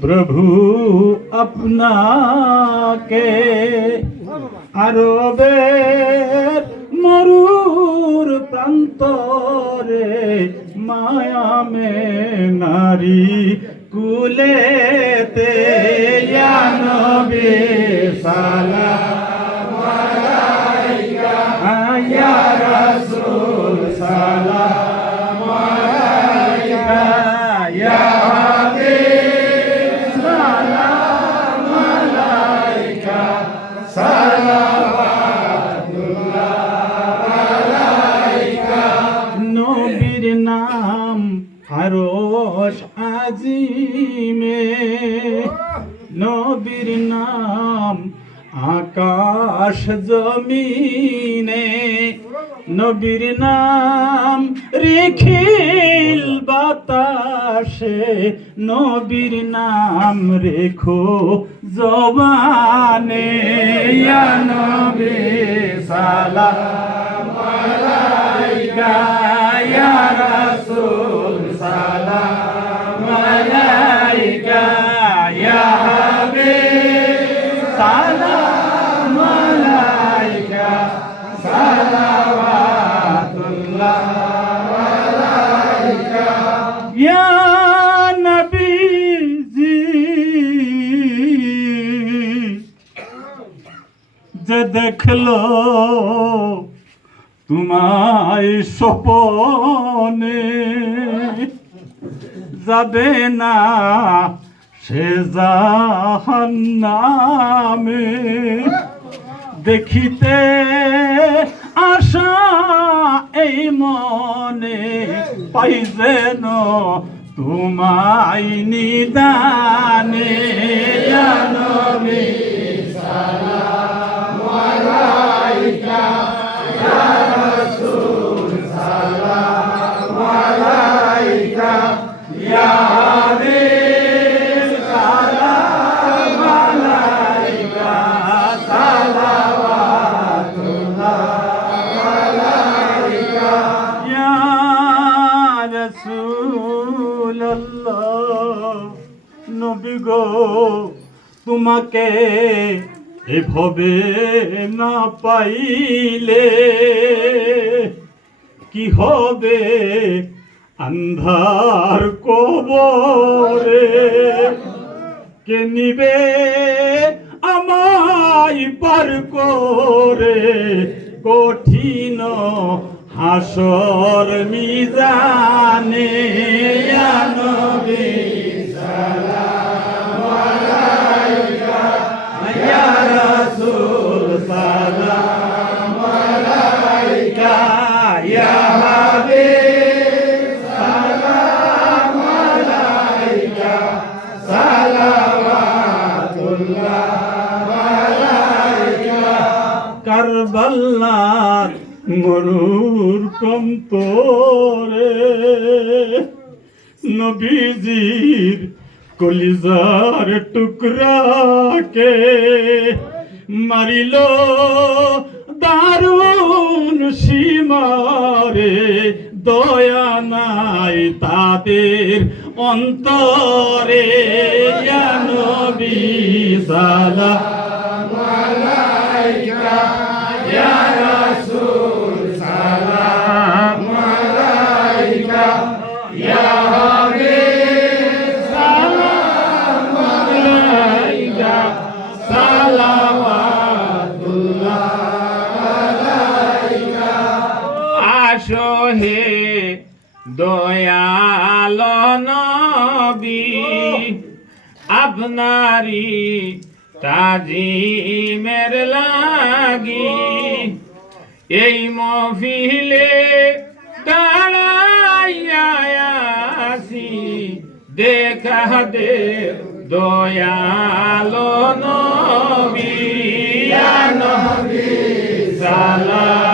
প্রভু আপনাকে আরবের মরুর প্রান্তরে মায়ামে নারী কুলেতে জানবে সালা নবীর নাম আকাশ জমিনে। নবীর নাম রেখিল বাতাসে। নবীর নাম রেখো জবানে। নবী সালাম আলাইকা। যে দেখল তোমায় সপনে যাবে না সে জাহান্নামে। দেখিতে আশা এই মনে পাই যেন তোমায় নিদানে নবী গো, তোমাকে এভাবে না পাইলে কি হবে? আন্ধার কবরে কে নিবে আমায় পার করে? কঠিন হাসর মিজানে কারবালার মরুর প্রান্তরে নবীজির কলিজার টুকরাকে মারিল দারুণ সীমারে দয়া নাই তাদের অন্তরে ইয়া বিশালা সালাম দয়াল নবী আপনারি তাজিমের লাগি। এই মফিলে আসি দেখা দে দয়াল নবী। নবী সালাম